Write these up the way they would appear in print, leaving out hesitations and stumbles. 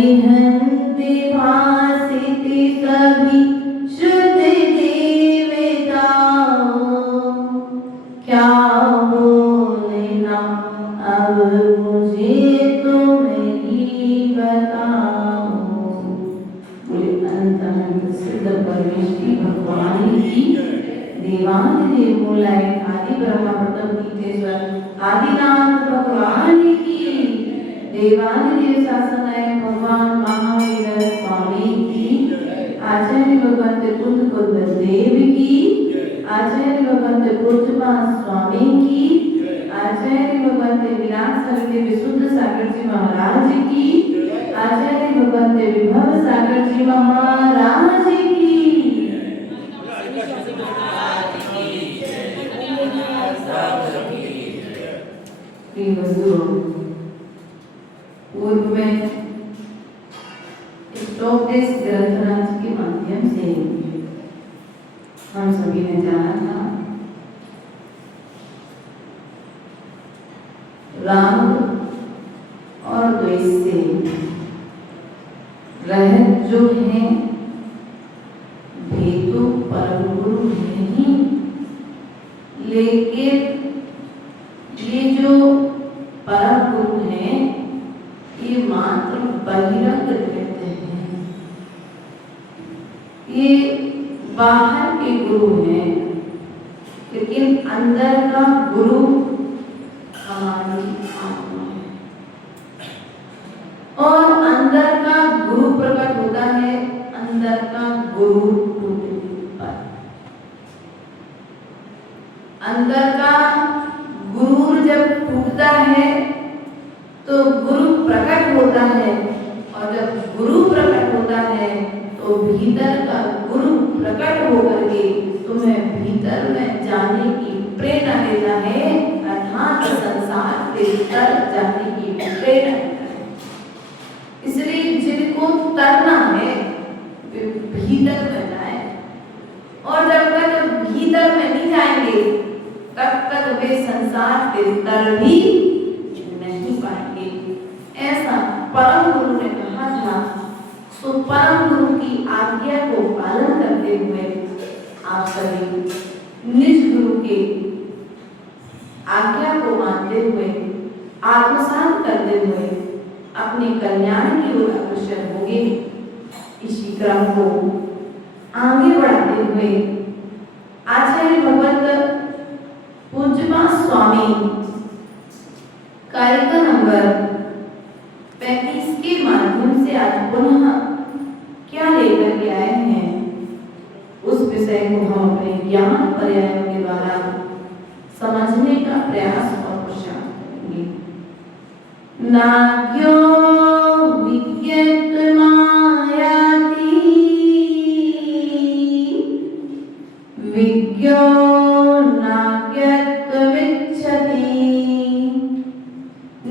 परिहन्ति भासिति सभी श्रुति देवताओं। क्या बोलना अब मुझे तुम ही बताओ। बोले अनंत अनंत सिद्ध परमेश्वरी भगवान की देवादिदेव मूलाय आदि ब्रह्मा प्रथम कीर्तेश्वर आदिनाथ भगवान की देवादिदेव शासनाय भगवान महावीर स्वामी की आचार्य भगवंत कुंद देव की आचार्य भगवंत पूज्यपा स्वामी की आचार्य भगवंत विराट सविते विशुद्ध सागर जी महाराज की आचार्य भगवंत विभव सागर जी महाराज की। पूर्व में स्टॉपदेश ग्रंथराज के माध्यम से हम सभी ने जाना था राग और द्वेष से रहित जो है भेदो परम गुरु नहीं, लेकिन ये जो परम गुरु हैं ये मात्र बहिरंग कहते हैं। ये बाहर के गुरु हैं, लेकिन अंदर का गुरु हमारी आत्मा है। और अंदर का गुरु प्रकट होता है अंदर का गुरु टूटने पर। अंदर का गुरु जब टूटता है तो गुरु प्रकट होता है, और जब गुरु प्रकट होता है तो भीतर का गुरु प्रकट होकर के तुम्हें भीतर में जाने की प्रेरणा देता है, अर्थात संसार के तर जाने की प्रेरणा। इसलिए जिनको तरना है वे भीतर में जाए, और जब तक भीतर में नहीं जाएंगे तब तक वे संसार के तर भी नहीं पाएंगे। ऐसा परम गुरु ने कहा था। सो परम गुरु की आज्ञा को पालन करते हुए आप सभी निज गुरु के आज्ञा को मानते हुए आत्मसात करते हुए अपने कल्याण की ओर अग्रसर होंगे। इसी क्रम को आगे बढ़ाते हुए आचार्य भगवंत पूज्यपा स्वामी कार्यक्रम नंबर 35 के माध्यम से आज पुनः क्या लेकर के आए हैं, उस विषय को हम अपने ज्ञान पर्यायों के द्वारा समझने का प्रयास और प्रयास करेंगे। नाग्यो विज्ञत मायाति विज्ञो नाज्ञत विच्छति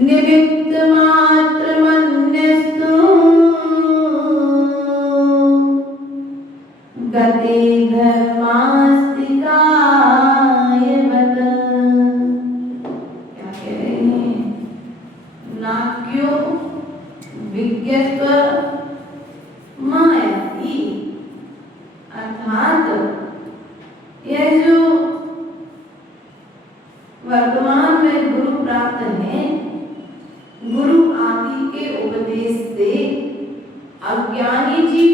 निमित्त मात्र मन्यस्तु गते धर्मास्तिकायवत। क्या कह रहे हैं? नाग्यो विज्ञत्व मायाति, अर्थात यह जो वर्तमान में गुरु प्राप्त है, गुरु आदि के उपदेश से अज्ञानी जीव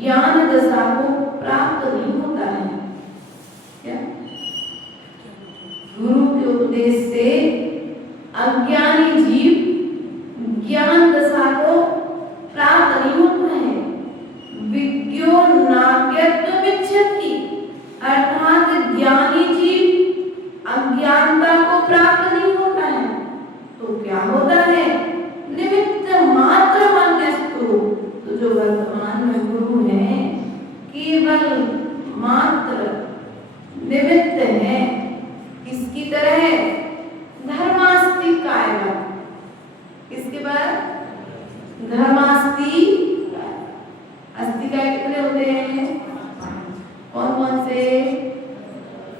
ज्ञान दशा को प्राप्त नहीं होता है। क्या? गुरु के उपदेश से अज्ञानी जीव ज्ञान दशा को प्राप्त नहीं होता है। विज्ञो नाज्ञत्व विच्छति, अर्थात ज्ञानी जीव अज्ञानता को प्राप्त नहीं होता है। तो क्या होता है? निमित्त मात्र मन्यस्तु, तो जो वर्तमान में गुरु है केवल मात्र निमित्त है। किसकी तरह? धर्मास्ति कायवत। किसके बाद? धर्मास्ति। अस्तिकाय कितने होते हैं? कौन कौन से?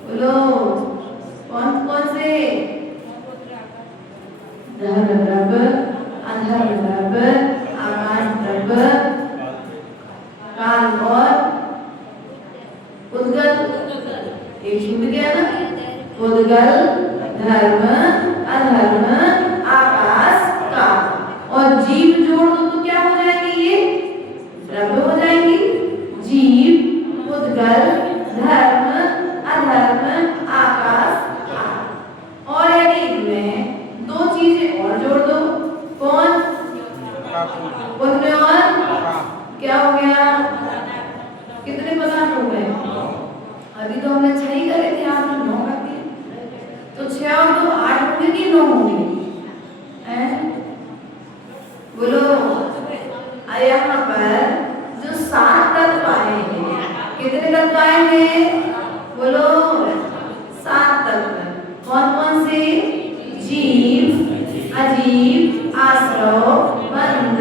बोलो कौन कौन से? धर्म बराबर, अधर्म बराबर, उद्गल, धर्म, अधर्म, आकाश, काल। और जीव जोड़ दो तो क्या हो जाएंगे? ये द्रव्य हो जाएंगी। जीव, उद्गल, धर्म, अधर्म, आकाश, काल। और यदि इनमें दो चीजें और जोड़ दो, कौन? पुण्य और क्या हो गया? कितने पदार्थ हो गए? अभी तो हमने 6 ही करे थे, आपने 9 कर दिए। तो 6 और 2 8 होंगे कि 9 होंगे? बोलो। यहाँ पर जो 7 तत्व आए हैं, कितने तत्व आए हैं? बोलो। 7 तत्व। कौन कौन से? जीव, अजीव, आश्रव, बंध,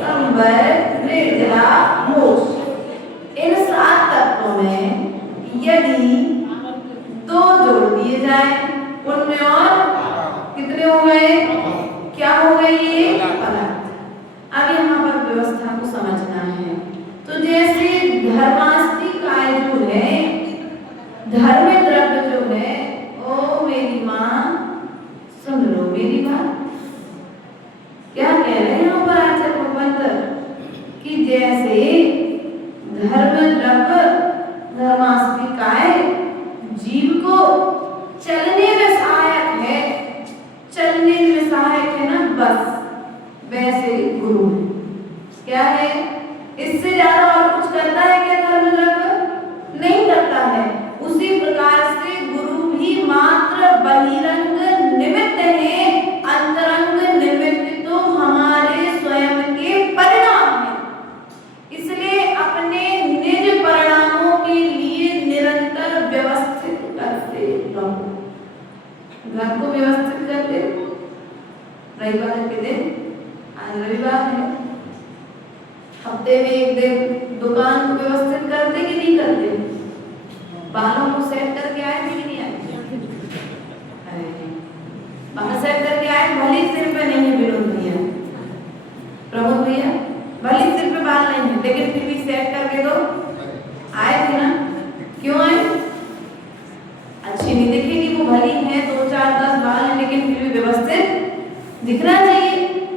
संवर, निर्जरा, मोक्ष। इन 7 तत्वों में यदि 2 जोड़ दिए जाए, पुण्य और कितने हो गए? क्या हो गए? ये पदार्थ। अब यहाँ पर व्यवस्था को समझना है। तो जैसे धर्मास्तिकाय जो है, धर्म द्रव्य जो है, ओ मेरी माँ सुन लो मेरी बात। क्या कह रहे हैं यहाँ पर आचार्य भगवंत कि जैसे धर्म द्रव्य धर्मास्तिकाय जीव को चलने में सहायक है, चलने में सहायक है ना, बस वैसे गुरु है। क्या है? इससे ज्यादा और कुछ करता है क्या धर्म द्रव्य? नहीं करता है। उसी प्रकार से गुरु भी मात्र बहिरंग निमित्त है, अंतरंग निमित्त तो हमारे स्वयं के परिणाम है। इसलिए अपने निज परिणामों के लिए निरंतर व्यवस्थित करते रहो। घर को व्यवस्थित करते। रविवार के दिन, आज रविवार है, हफ्ते में एक दिन दुकान को व्यवस्थित करते कि नहीं करते? बालों को सेट करके आए थे कि नहीं आए? अरे बाल सेट करके आए, भले सिर पे नहीं है विनोद भैया, प्रमोद भैया, भले सिर पे बाल नहीं है, लेकिन फिर भी सेट करके दो आए थे ना? क्यों आए? अच्छी नहीं दिखेगी वो, भली है 2 4 10 बाल है, लेकिन फिर भी व्यवस्थित दिखना चाहिए।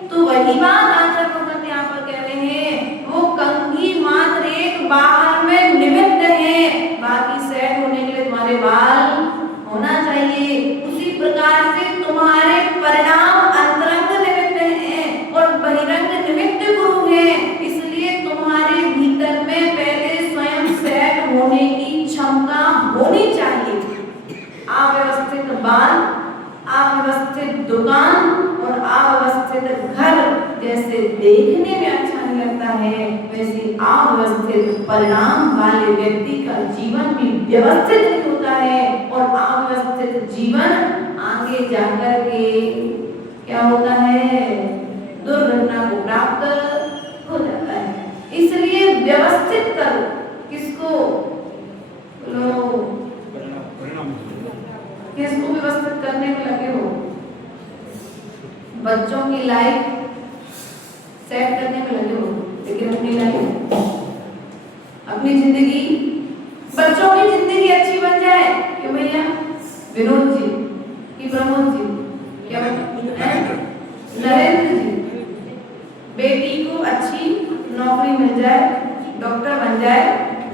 तो वही बात आचार्य भगवंत यहाँ पर कह रहे हैं, वो कंघी मात्र एक बाहर में निमित्त है, बाकी सेट होने के लिए तुम्हारे बाल होना चाहिए। उसी प्रकार से तुम्हारे परिणाम अंतरंग निमित्त हैं और बहिरंग निमित्त गुरु है। इसलिए तुम्हारे भीतर में पहले स्वयं सेट होने की क्षमता होनी चाहिए। अव्यवस्थित बाल, अव्यवस्थित दुकान और अव्यवस्थित घर जैसे देखने में अच्छा नहीं लगता है, वैसे अव्यवस्थित परिणाम वाले व्यक्ति का जीवन भी व्यवस्थित नहीं होता है। और अव्यवस्थित जीवन आगे जाकर के क्या होता है? दुर्घटना को प्राप्त हो जाता है। इसलिए व्यवस्थित करो। किसको? किसको व्यवस्थित करने में लगे हो? बच्चों की लाइफ सेट करने में लगे हो, लेकिन अपनी लाइफ, अपनी जिंदगी, बच्चों की जिंदगी अच्छी बन जाए। क्यों भैया? विनोद जी कि प्रमोद जी? क्या नरेंद्र जी? बेटी को अच्छी नौकरी मिल जाए, डॉक्टर बन जाए,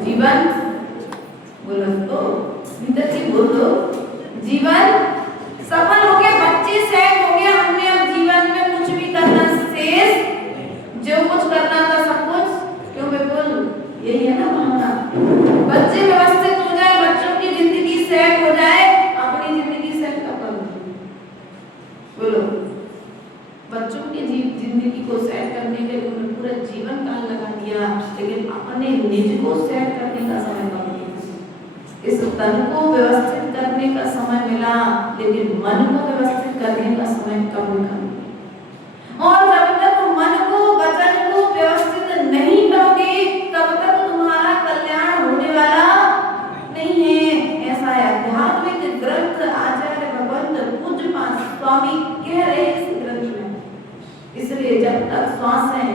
जीवन बोलो तो भीतर जी बोलो, जीवन सफल हो गया, बच्चे सेट हो गया, हमने अब जीवन में कुछ भी करना शेष, जो कुछ करना था सब कुछ। क्यों? बिल्कुल यही है ना मामला। बच्चे व्यवस्थित हो जाए, बच्चों की जिंदगी सेट हो जाए, अपनी जिंदगी सेट कब करोगे? बोलो। बच्चों की जिंदगी को सेट करने के लिए उन्होंने पूरा जीवन काल लगा दिया, लेकिन अपने निज को सेट करने का समय कम मिला। इस तन को व्यवस्थित करने का समय मिला, लेकिन मन को व्यवस्थित करने का समय कम मिला। और जब तक मन को, वचन को व्यवस्थित नहीं करोगे, तब तक तुम्हारा कल्याण होने वाला नहीं है। ऐसा आध्यात्मिक ग्रंथ आचार्य भगवंत पूज्य स्वामी कह रहे हैं इस ग्रंथ में। इसलिए जब तक श्वास है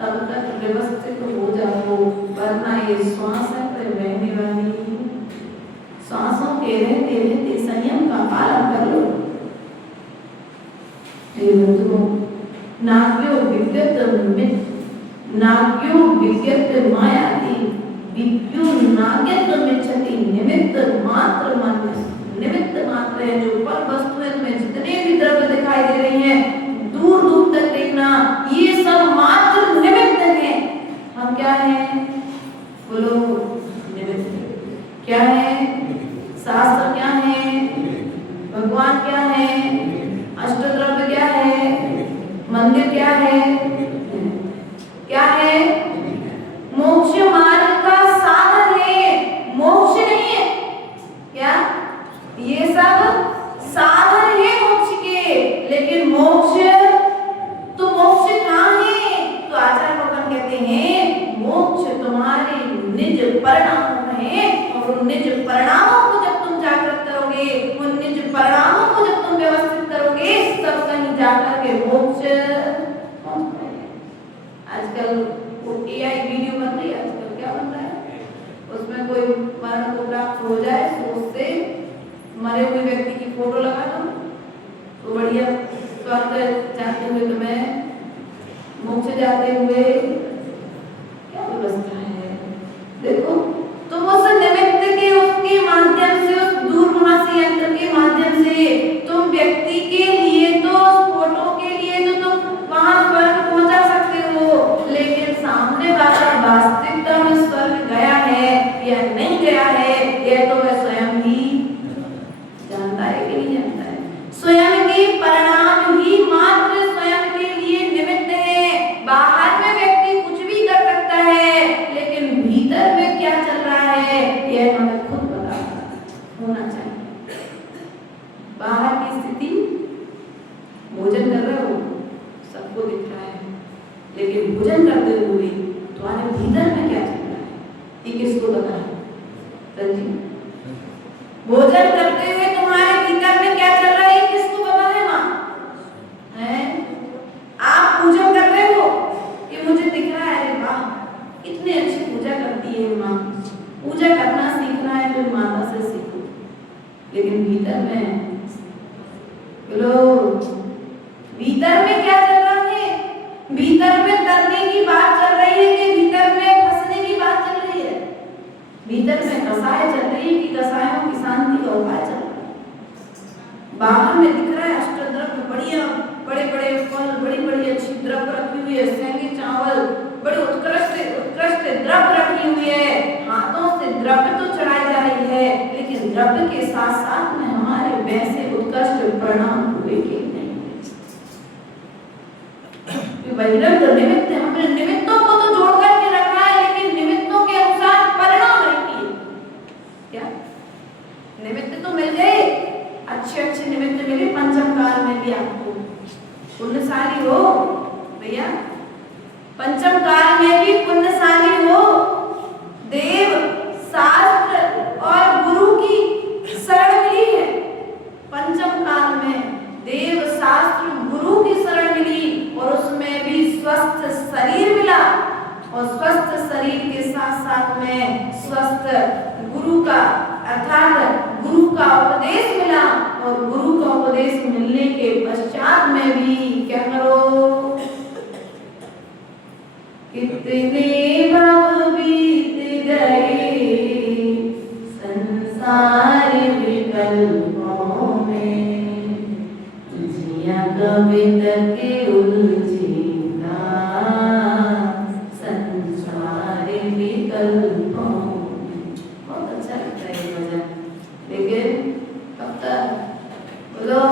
तब तक व्यवस्थित हो जाओ, वरना ये श्वास है पर रहने वाली, श्वासों के रहते रहते संयम का पालन कर लो। नाग्यो विद्यत मायाति विद्यु नाग्यत मिच्छति। निमित्त मात्र है जो पर वस्तु है, तुम्हें जितने भी द्रव्य दिखाई दे रही हैं दूर दूर तक देखना, ये सब मात्र निमित्त है। हम क्या हैं? बोलो, निमित्त। क्या है? शास्त्र क्या है? भगवान क्या है? अष्टद्रव्य क्या है? मंदिर क्या है? क्या है? मोक्ष मार्ग का साधन है, मोक्ष नहीं है। क्या? ये सब साधन है मोक्ष के, लेकिन मोक्ष कहाँ है? तो आचार्य भगवान कहते हैं मोक्ष तुम्हारे निज परिणाम में, और उन निज परिणामों को जब तुम जागृत करोगे, उन निज परिणामों को जब तुम व्यवस्थित करोगे, तब कहीं जाकर के मोक्ष। आजकल वो AI वीडियो बन रही है, आजकल क्या बन रहा है, उसमें कोई मरण को प्राप्त हो जाए तो उससे मरे हुए व्यक्ति की फोटो लगा दो तो बढ़िया स्वर्ग जाते हुए तुम्हें, मोक्ष जाते हुए। क्या व्यवस्था है? देखो, तुम उस निमित्त के उसके माध्यम से, उस दूरभाषी यंत्र के माध्यम से तुम व्यक्ति के लिए तो, फोटो के लिए तो तुम वहां स्वर्ग पहुंचा सकते हो, लेकिन सामने वाला वास्तविकता में स्वर्ग गया है या नहीं गया है, यह तो वह स्वयं ही जानता है कि नहीं जानता है। स्वयं के परिणाम ही मात्र स्वयं के लिए निमित्त है। बाहर में व्यक्ति कुछ भी कर सकता है, लेकिन भीतर में क्या चल रहा है यह हमें खुद पता होना चाहिए। बाहर की स्थिति, भोजन कर रहे हो सबको दिख रहा है, लेकिन भोजन करते हुए तुम्हारे भीतर में क्या चल रहा है ये किसको पता है? भोजन करते हुए तुम्हारे भीतर में क्या चल रहा है किसको पता है? माँ है, आप पूजा कर रहे हो, ये मुझे दिख रहा है, अरे वाह इतनी अच्छी पूजा करती है माँ। पूजा करना सीखना है तो माता से सीखो, लेकिन भीतर में बोलो, भीतर में क्या चल रहा है? भीतर में तरने की बात चल रही है कि भीतर में फंसने की बात चल रही है? भीतर में कसाय चल रही है कि कसायों की शांति का उपाय चल रहा है? बाहर में दिख रहा है अष्टद्रव्य, बढ़िया बड़े बड़े फल, बड़ी बड़ी अच्छी द्रव्य रखी हुई है, सेंगे चावल, बड़े उत्कृष्ट द्रव्य रखी हुई है, हाथों से द्रव्य तो चढ़ाई जा रही है, लेकिन द्रव्य के साथ साथ में हमारे वैसे उत्कृष्ट परिणाम हुए कि नहीं? बहिरंग निमित्त, हमने निमित्तों को तो जोड़ करके रखा है, लेकिन निमित्तों के अनुसार परिणाम नहीं किए। क्या निमित्त तो मिल गए, अच्छे निमित्त मिले, पंचम काल में भी आपको पुण्यशाली हो भैया, पंचम काल में भी पुण्यशाली हो, देव शास्त्र और गुरु की शरण मिली है। पंचम काल में देव शास्त्र गुरु की शरण मिली, और उसमें भी स्वस्थ शरीर मिला, और स्वस्थ शरीर के साथ साथ में स्वस्थ गुरु का अर्थात गुरु का उपदेश मिला, और गुरु का उपदेश मिलने के पश्चात में भी क्या करो? कितने भव बीत गए संसार विकल्पों में, जिया कभी तक उलझेगा संसार विकल्पों में। बहुत अच्छा लगता है ये भजन, लेकिन कब तक? बोलो,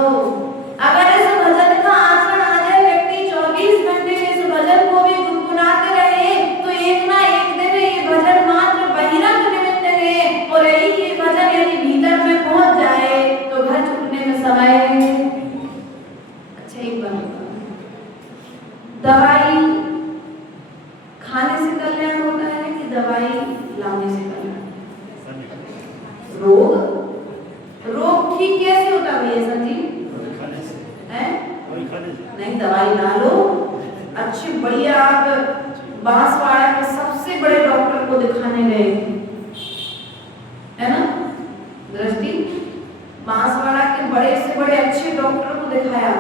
अगर इस भजन का आचरण आ जाए, व्यक्ति 24 घंटे में इस भजन को भी गुनगुनाते रहे, तो एक ना एक दिन ये भजन मात्र बहिरंग निमित्त है, और यही ये भजन यदि भीतर में पहुंच जाए तो घर छूटने में समय। अच्छा एक बात, दवाई खाने से कल्याण होता है कि दवाई लाने से कल्याण? रोग ठीक कैसे होता है भैया संजीव? नहीं, दवाई ला लो, अच्छी बढ़िया, आप बांसवाड़ा के सबसे बड़े डॉक्टर को दिखाने गए है ना, दृष्टि बांसवाड़ा अच्छे डॉक्टर को दिखाया।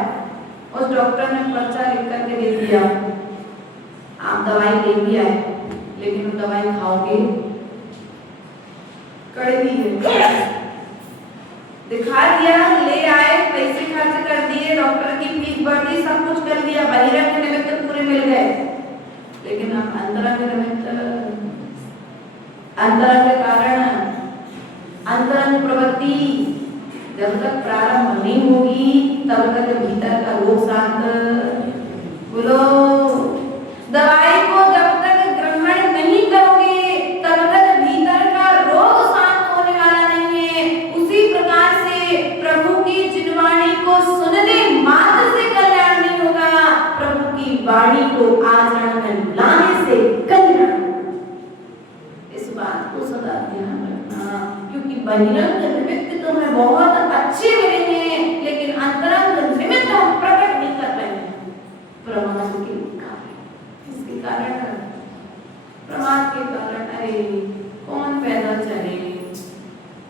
उस डॉक्टर ने पर्चा लिख करके दे दिया, आप दवाई ले भी आए, लेकिन वो दवाई खाओगे कड़वी है। दिखा दिया, ले आए, पैसे खर्च कर दिए, डॉक्टर की फीस बढ़ गई, सब कुछ कर दिया, बहिरंग निमित्त पूरे मिल गए, लेकिन आप अंतरंग निमित्त, अंतरंग कारण, अंतरंग प्रवृत्ति जब तक प्रारंभ नहीं होगी तब तक भीतर का रोग शांत, बोलो, दवाई को जब तक ग्रहण नहीं करोगे तब तक भीतर का रोग शांत होने वाला नहीं है। उसी प्रकार से प्रभु की जिनवाणी को सुनने मात्र से कल्याण नहीं होगा, प्रभु की वाणी को आचरण में लाने से कल्याण। इस बात को सदा ध्यान रखना, क्योंकि बहिरंग निमित्त तुम्हें बहुत अच्छे मिले हैं, लेकिन अंतरंग निमित्त हम प्रकट नहीं कर रहे हैं। प्रमाद के कारण, प्रमाद के कारण, अरे कौन पैदल चले,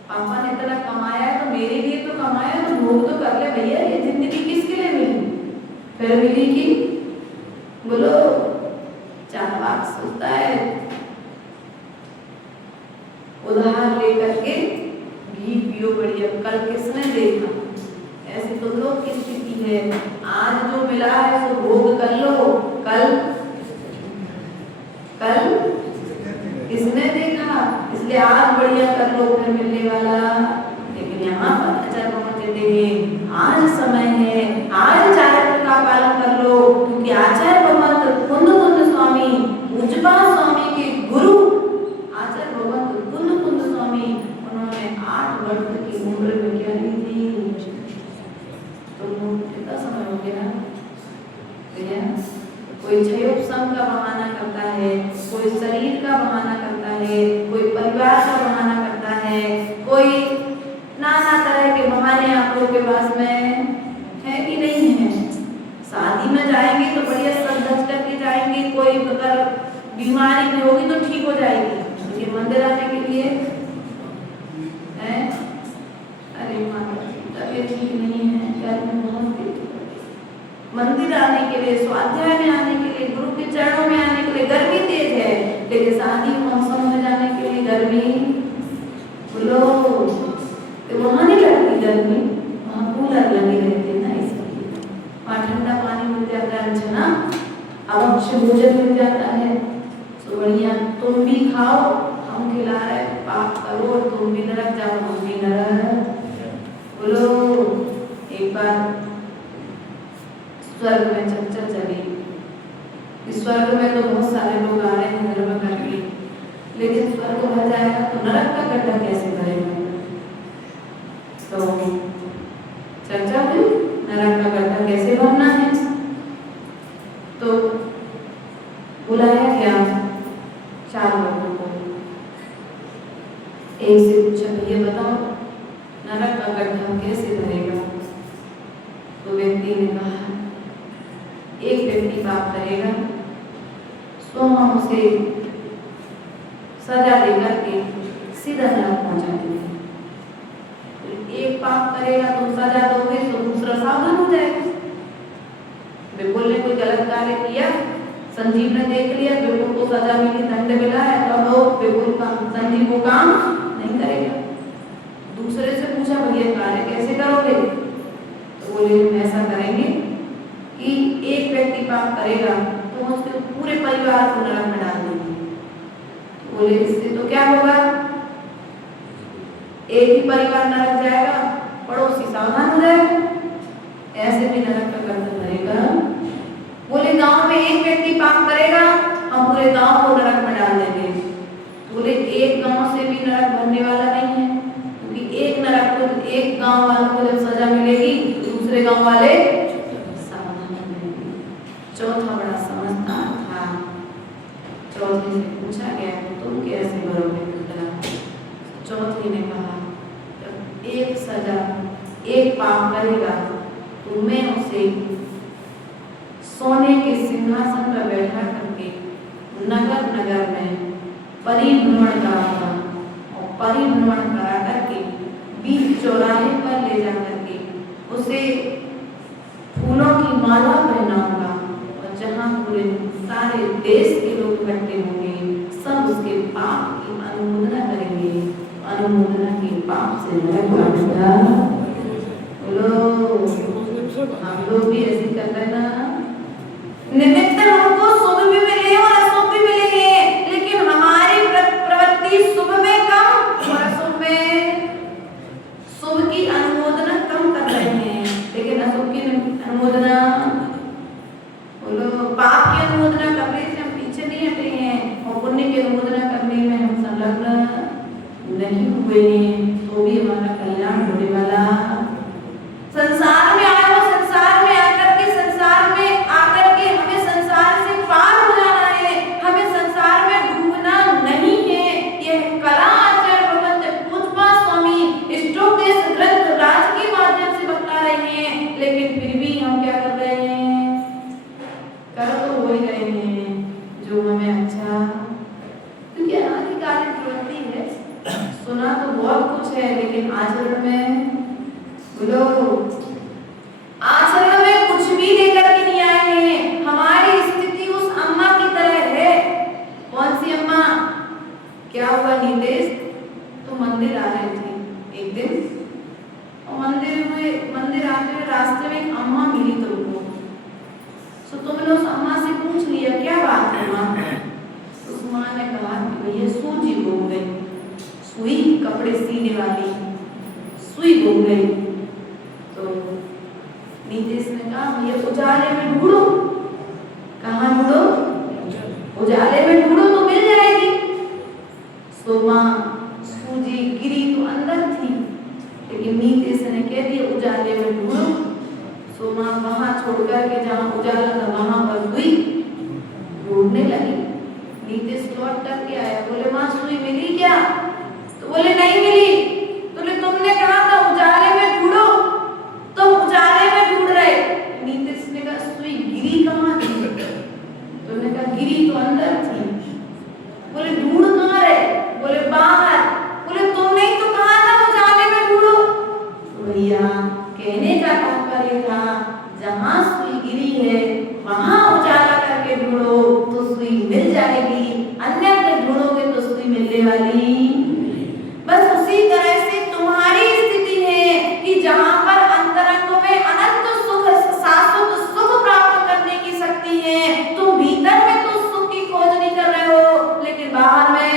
पापा ने इतना कमाया है तो मेरे लिए तो कमाया, तो भोग तो कर ले भैया, ये जिंदगी किसके लिए मिली, फिर मिली कि बोलो। चार बात सोचता है, उधार लेकर के घी पियो बढ़िया, कल किसने देखा, ऐसे तुम लोग की स्थिति है। आज जो मिला है वो भोग कर लो, कल किसने देखा, इसलिए आज बढ़िया कर लो, फिर मिलने वाला। लेकिन यहाँ पर आचार्य भगवान कहते हैं आज समय है, आज चारित्र का पालन कर लो, क्योंकि आचार्य भगवान कुंद स्वामी, पूज्यपा स्वामी के गुरु आचार्य भगवान कुंद स्वामी, उन्होंने 8 वर्ष की उम्र में क्या ली थी, तो कितना समय हो गया भैया। कोई क्षयोपशम का बहाना करता है, कोई शरीर का बहाना करता है, कोई परिवार का बहाना करता है, कोई नाना तरह के बहाने आप लोगों के पास में है कि नहीं है। शादी में जाएंगे तो बढ़िया सज धज करके जाएंगे, कोई अगर बीमारी में होगी तो ठीक हो जाएगी, लेकिन मंदिर आने के लिए है, अरे माता तबीयत ठीक नहीं है, घर में बहुत मंदिर आने के लिए, स्वाध्याय में आने के लिए, गुरु के चरणों में आने के लिए गर्मी तेज है, लेकिन शादी मौसम में जाने के लिए गर्मी, बोलो, तो वहाँ नहीं लगती गर्मी, वहाँ कूलर लगे रहते ना, इसलिए वहाँ ठंडा पानी मिल जाता है, अच्छा ना, अवश्य भोजन मिल जाता है, तो बढ़िया तुम भी खाओ, हम खिला रहे, पाप करो, तुम भी नरक जाओ, हम भी नरक, बोलो। एक बार स्वर्ग में चर्चा चली, स्वर्ग में तो बहुत सारे लोग आ रहे हैं धर्म करके, लेकिन स्वर्ग भर जाएगा तो नरक का गड्ढा कैसे भरेगा, तो चर्चा हुई नरक का गड्ढा कैसे भरना है। तो बुलाया गया 4 लोगों को, एक से पूछा भैया बताओ नरक का गड्ढा कैसे भरेगा, तो व्यक्ति ने कहा एक व्यक्ति पाप करेगा, सो हम उसे सजा देकर के सीधा नरक पहुंचा देंगे। एक पाप करेगा तुम सजा दोगे तो दूसरा सावधान हो जाएगा। बिल्कुल ने कोई गलत कार्य किया, संजीव ने देख लिया, बिल्कुल को सजा मिली, दंड मिला है, तो अब वो बिल्कुल संजीव वो काम नहीं करेगा। दूसरे से पूछा भैया कार्य कैसे करोगे, तो बोले हम ऐसा करेंगे कि एक व्यक्ति पाप करेगा तो उसके पूरे परिवार को नरक में डाल देंगे। तो बोले इससे तो क्या होगा, एक ही परिवार नरक जाएगा, पड़ोसी सावधान हो जाएगा, ऐसे भी नरक का गड्ढा भरेगा। बोले गांव में एक व्यक्ति पाप करेगा, हम पूरे गांव को नरक में डाल देंगे। बोले एक गांव से भी नरक भरने वाला नहीं है, क्योंकि एक नरक को, एक गांव वालों को जब सजा मिलेगी तो दूसरे गांव वाले चौथा बड़ा समझदार था। चौथे से पूछा गया तुम कैसे भरोगे गड्ढा, चौथे ने कहा जब एक सजा, एक पाप करेगा तो मैं उसे सोने के सिंहासन पर बैठा करके नगर नगर में परिभ्रमण कराऊंगा, और परिभ्रमण करा करके बीच चौराहे पर ले जा करके उसे फूलों की माला पहनाऊंगा और जहाँ पूरे सारे देश के लोग इकट्ठे होंगे, सब उसके पाप की अनुमोदना करेंगे। अनुमोदना के पाप से नरक का बेटा। बोलो, हम लोग भी ऐसे कर रहे ना। निमित्त हमको शुभ भी मिले और अशुभ भी मिले, लेकिन हमारी प्रवृत्ति शुभ में कम और अशुभ में, शुभ की अनुमोदना कम कर रहे हैं, लेकिन अशुभ की अनुमोदना, बोलो, पाप की अनुमोदना करने से हम पीछे नहीं हटे हैं और पुण्य की अनुमोदना करने में हम संलग्न नहीं हुए हैं, तो भी हमारा कल्याण होने वाला। संसार में आए हो, संसार में आकर के हमें संसार से पार हो जाना है, हमें संसार में डूबना नहीं है। यह कला आचार्य भगवंत पूजपा स्वामी इष्टोपदेश ग्रंथ राज के माध्यम से बता रहे हैं, लेकिन फिर भी हम क्या कर रहे हैं? कर तो हो ही रहे हैं जो हमें अच्छा, क्योंकि अनादिकालिक प्रवृत्ति है। सुना तो बहुत कुछ है, लेकिन आचरण में, बोलो, आचरण में कुछ भी लेकर के नहीं आए हैं। हमारी स्थिति उस अम्मा की तरह है। कौन सी अम्मा? क्या हुआ नीलेश, तुम मंदिर आ रहे थे एक दिन और मंदिर आते हुए रास्ते में एक अम्मा मिली तुमको, तो तुमने उस अम्मा से पूछ लिया क्या बात है माँ? उस माँ ने कहा कि भैया सूजी घूम गई, सुई, कपड़े सीने वाली सुई घूम गई। तो नीतीश ने कहा भैया उजाले में ढूंढो। कहाँ ढूंढो? उजाले में ढूंढो तो मिल जाएगी। तो माँ सूजी गिरी तो अंदर थी, लेकिन नीतीश ने कह दिया उजाले में ढूंढो। तो माँ वहां छोड़कर के जहाँ उजाला था वहां पर सुई ढूंढने लगी। नीतीश लौट करके आया, बोले माँ सुई मिली क्या? तो बोले नहीं मिली। बोले तुमने कहा था उजाले में ढूंढो, तुम उजाले में ढूंढ रहे। नीतीश ने कहा सुई गिरी कहाँ थी? तुमने कहा गिरी तो अंदर थी। बोले ढूंढ कहाँ रहे? बोले बाहर। बोले तुमने ही तो कहा था उजाले में ढूंढो। तो भैया कहने का तात्पर्य था जहाँ सुई गिरी है वहां उजाला करके ढूंढो तो सुई मिल जाएगी, अन्यथा ढूंढोगे तो सुई मिलने वाली। बस उसी तरह से तुम्हारी स्थिति है कि जहां पर अंतरंग में अनंत सुख, शाश्वत सुख प्राप्त करने की शक्ति है, तुम भीतर में तो सुख की खोज नहीं कर रहे हो, लेकिन बाहर में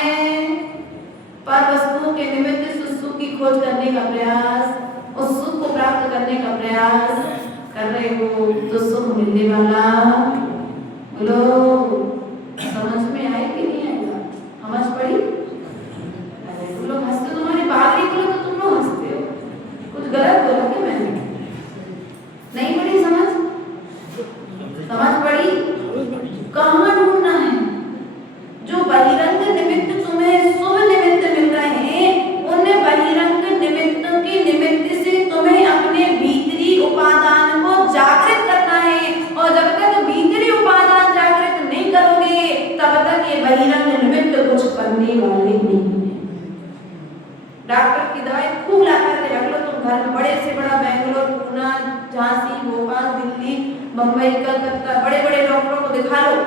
पर वस्तुओं के निमित्त सुख की खोज करने का प्रयास, उस सुख को प्राप्त करने का प्रयास कर रहे हो, तो सुख मिलने वाला। बोलो, समझ में आए कि नहीं आएगा? समझ पड़ी? अरे तुम लोग हंसते, तुम्हारी बात नहीं बोले तो तुम लोग हंसते हो। कुछ गलत बोला क्या मैंने? नहीं पड़ी समझ? समझ पड़ी? कहाँ ढूंढना है? जो बहिरंग निमित्त तुम्हें शुभ निमित्त मिल रहे हैं, उन बहिरंग निमित्तों के निमित्त से तुम्हें अपने भीतरी उपादान को जागृत करना है, और जब तक भीतरी उपादान जागृत नहीं करोगे तब तक ये बहिरंग निमित्त कुछ करने वाले नहीं है। डॉक्टर की दवाई खूब ला करके रख लो तुम घर में, बड़े से बड़ा बेंगलोर, पूना, झांसी, भोपाल, दिल्ली, बम्बई, कलकत्ता, बड़े बड़े डॉक्टरों को दिखा लो,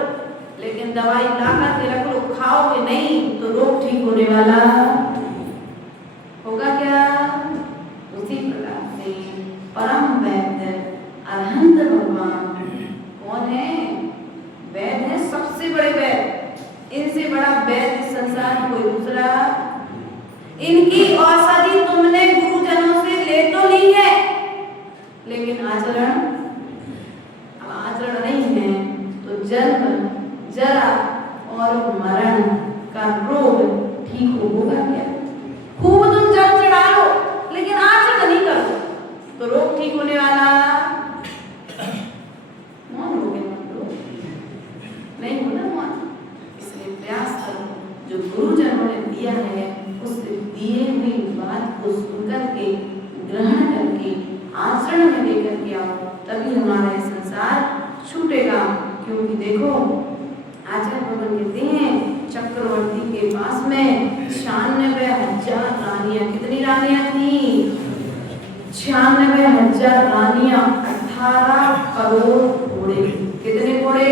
लेकिन दवाई ला करके रख लो, खाओगे नहीं तो रोग ठीक होने वाला होगा क्या? उसी प्रकार से परम वैद्य अरहंत भगवान कौन है? वैद्य है, सबसे बड़े वैद्य। इनसे बड़ा वैद्य संसार में कोई दूसरा। इनकी औषधि तुमने गुरुजनों से ले तो ली है, लेकिन आचरण, अब आचरण नहीं है तो जन्म, जरा और मरण का रोग ठीक होगा क्या? खूब तुम जल चढ़ा लो, लेकिन आचरण नहीं करो तो रोग ठीक होने वाला मौन हो गए, नहीं होना मौन। इसलिए प्रयास करो, जो गुरुजनों ने दिया है उस दिए हुई बात को सुनकर के, ग्रहण करके, आचरण में लेकर के आओ, तभी हमारा ये संसार छूटेगा। क्योंकि देखो आचार्य भगवान कहते हैं चक्रवर्ती के पास में 96,000 रानियां, कितनी रानियां थी? 96,000 रानियां, 18 करोड़ घोड़े। कितने घोड़े?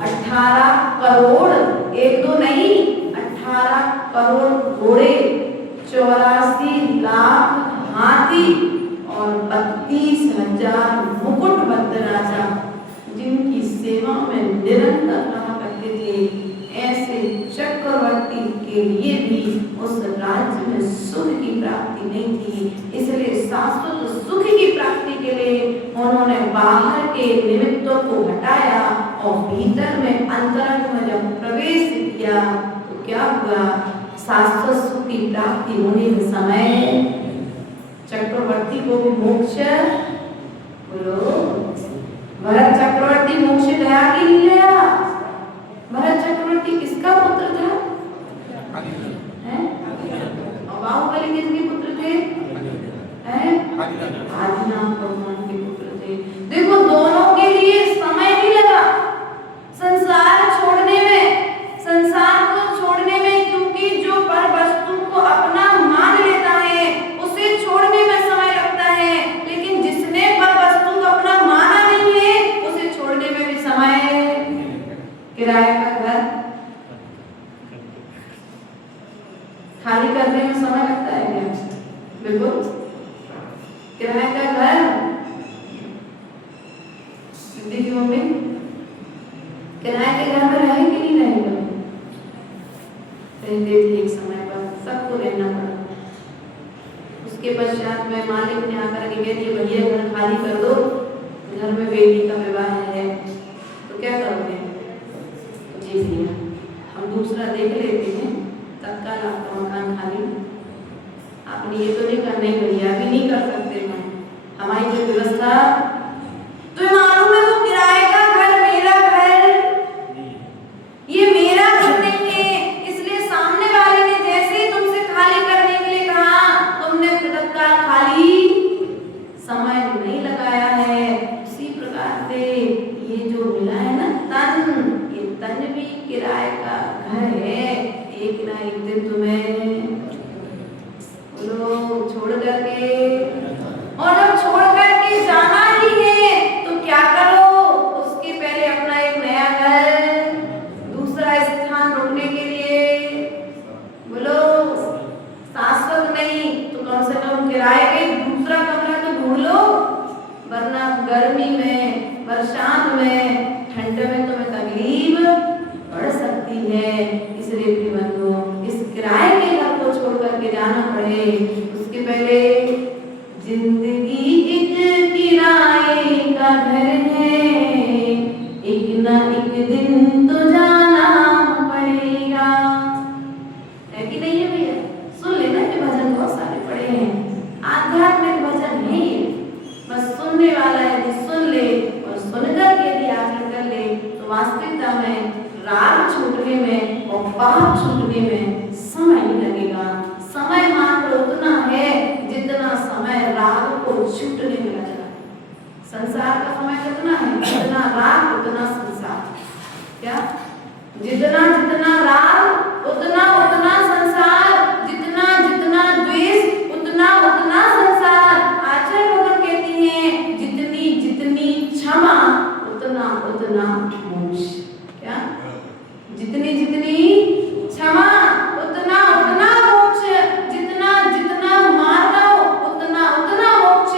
18 करोड़, एक दो नहीं, 18 करोड़ घोड़े, 84 लाख हाथी और 32,000 मुकुटबद्ध राजा जिनकी सेवा में निरंतर रहा करते थे। ऐसे चक्रवर्ती के लिए भी उस राज्य में सुख की प्राप्ति नहीं थी, इसलिए शाश्वत सुख की प्राप्ति के लिए उन्होंने बाहर के निमित्तों को हटाया और भीतर में अंतरंग में जब प्रवेश किया तो क्या हुआ? शाश्वत सुख की प्राप्ति होने के समय चक्रवर्ती को भी मोक्ष, बोलो, भरत चक्रवर्ती मोक्ष गया कि नहीं गया? भरत चक्रवर्ती किसका पुत्र था? और बाहुबली किसके पुत्र थे? आदिनाथ भगवान के पुत्र थे। देखो दोनों के लिए समय नहीं लगा संसार छोड़ने में, संसार को छोड़ने में, क्योंकि जो पर वस्तु को अपना मान लेता है उसे छोड़ने में समय लगता है, लेकिन जिसने पर वस्तु को अपना माना नहीं है उसे छोड़ने में भी समय। किराए का घर खाली करने में समय लगता है क्या? बिल्कुल। किराए का घर जिंदगियों में किराए के घर में रहे कि नहीं रहेगा? रहते थे एक समय पर, सबको रहना पड़ा। उसके पश्चात में मालिक ने आकर के कह दिया भैया घर खाली कर दो, घर में बेटी का विवाह है, तो क्या करोगे? जी भैया हम दूसरा देख लेते हैं, तत्काल आपका मकान खाली। आपने ये तो नहीं करना है भैया, अभी नहीं कर सकते हैं, हमारी जो व्यवस्था तो मालूम है वो किराए का घर मेरा घर, ये मेरा घर नहीं है, इसलिए सामने वाले ने जैसे ही तुमसे खाली करने के लिए कहा तुमने तत्काल खाली, समय नहीं लगाया है। उसी प्रकार से ये जो मिला है ना तन, ये तन भी किराए का घर है। एक ना एक दिन तुम्हें बोलो छोड़ करके, और जब छोड़ करके जाना ही है तो क्या करो? उसके पहले अपना एक नया घर, दूसरा स्थान ढूंढने के लिए, बोलो शाश्वत नहीं तो कम से कम किराए के दूसरा कमरा तो ढूंढ लो, वरना गर्मी में, बरसात में, ठंड में तुम्हें तकलीफ बढ़ सकती है। इसलिए भी बंधु इस किराए के घर को छोड़ करके जाना पड़े उसके पहले जिंदगी एक किराए का घर है, एक ना एक दिन तो जाना पड़ेगा, है कि नहीं है भैया? सुन लेना कि भजन बहुत सारे पड़े हैं, आध्यात्मिक भजन है ये, बस सुनने वाला यदि सुन ले और सुनकर के यदि आचरण कर ले तो वास्तविकता में राग छूटने में और पाप छूटने में समय नहीं लगेगा। समय मात्र उतना है जितना समय राग को छूटने में लगेगा। संसार का समय कितना है? जितना राग उतना संसार। क्या? जितना जितना राग उतना उतना संसार, जितना जितना द्वेष उतना उतना संसार। आचार्य भगवान कहती हैं जितनी जितनी क्षमा उतना उतना मोक्ष। क्या? जितनी जितनी क्षमा उतना उतना मोक्ष, जितना जितना मार दो उतना उतना मोक्ष,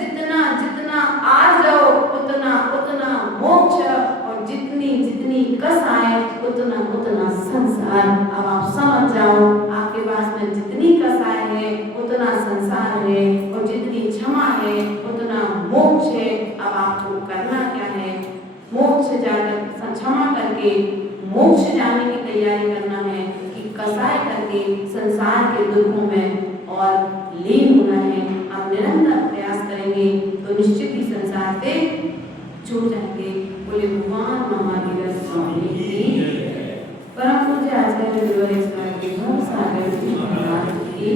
जितना जितना आ जाओ उतना उतना मोक्ष, और जितनी जितनी कस आए उतना उतना संसार। अब आप समझ जाओ आपके पास में जितनी कस आए है उतना संसार है, और जितनी क्षमा है उतना मोक्ष है। अब आपको करना क्या है? मोक्ष जाकर क्षमा करके मोक्ष जाने की तैयारी करना है कि कसाय करके संसार के दुखों में और लीन होना है। आप निरंतर प्रयास करेंगे तो निश्चित ही संसार से छूट जाएंगे। बोले भगवान महावीर स्वामी की परम पूज्य आचार्य गुरुवर सागर की